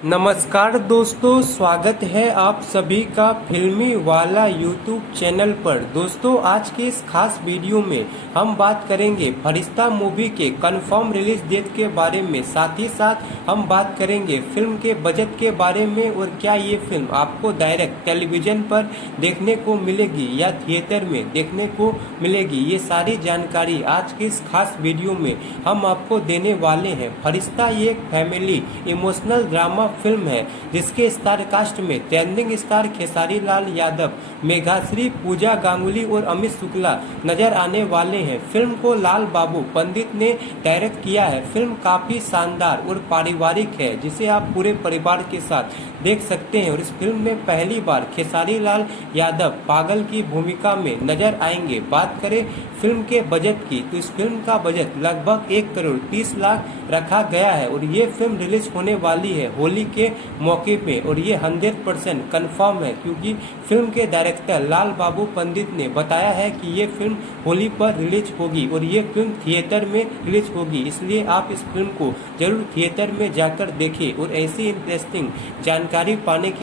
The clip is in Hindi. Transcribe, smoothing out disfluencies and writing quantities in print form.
नमस्कार दोस्तों, स्वागत है आप सभी का फिल्मी वाला यूट्यूब चैनल पर। दोस्तों, आज के इस खास वीडियो में हम बात करेंगे फरिश्ता मूवी के कंफर्म रिलीज डेट के बारे में। साथ ही साथ हम बात करेंगे फिल्म के बजट के बारे में और क्या ये फिल्म आपको डायरेक्ट टेलीविजन पर देखने को मिलेगी या थिएटर में देखने को मिलेगी। ये सारी जानकारी आज के इस खास वीडियो में हम आपको देने वाले हैं। फरिश्ता ये एक फैमिली इमोशनल ड्रामा फिल्म है जिसके स्टार कास्ट में ट्रेंडिंग स्टार खेसारी लाल यादव, मेघाश्री, पूजा गांगुली और अमित शुक्ला नजर आने वाले हैं। फिल्म को लाल बाबू पंडित ने डायरेक्ट किया है। फिल्म काफी शानदार और पारिवारिक है जिसे आप पूरे परिवार के साथ देख सकते हैं। और इस फिल्म में पहली बार खेसारी लाल यादव पागल की भूमिका में नजर आएंगे। बात करें फिल्म के बजट की तो इस फिल्म का बजट लगभग 1,30,00,000 रखा गया है और ये फिल्म रिलीज होने वाली है होली के मौके पे। और ये 100% कंफर्म है क्योंकि फिल्म के डायरेक्टर लाल बाबू पंडित ने बताया है कि ये फिल्म होली पर रिलीज होगी और ये फिल्म थिएटर में रिलीज होगी। इसलिए आप इस फिल्म को जरूर थिएटर में जाकर देखें और ऐसी इंटरेस्टिंग जानकारी पाने के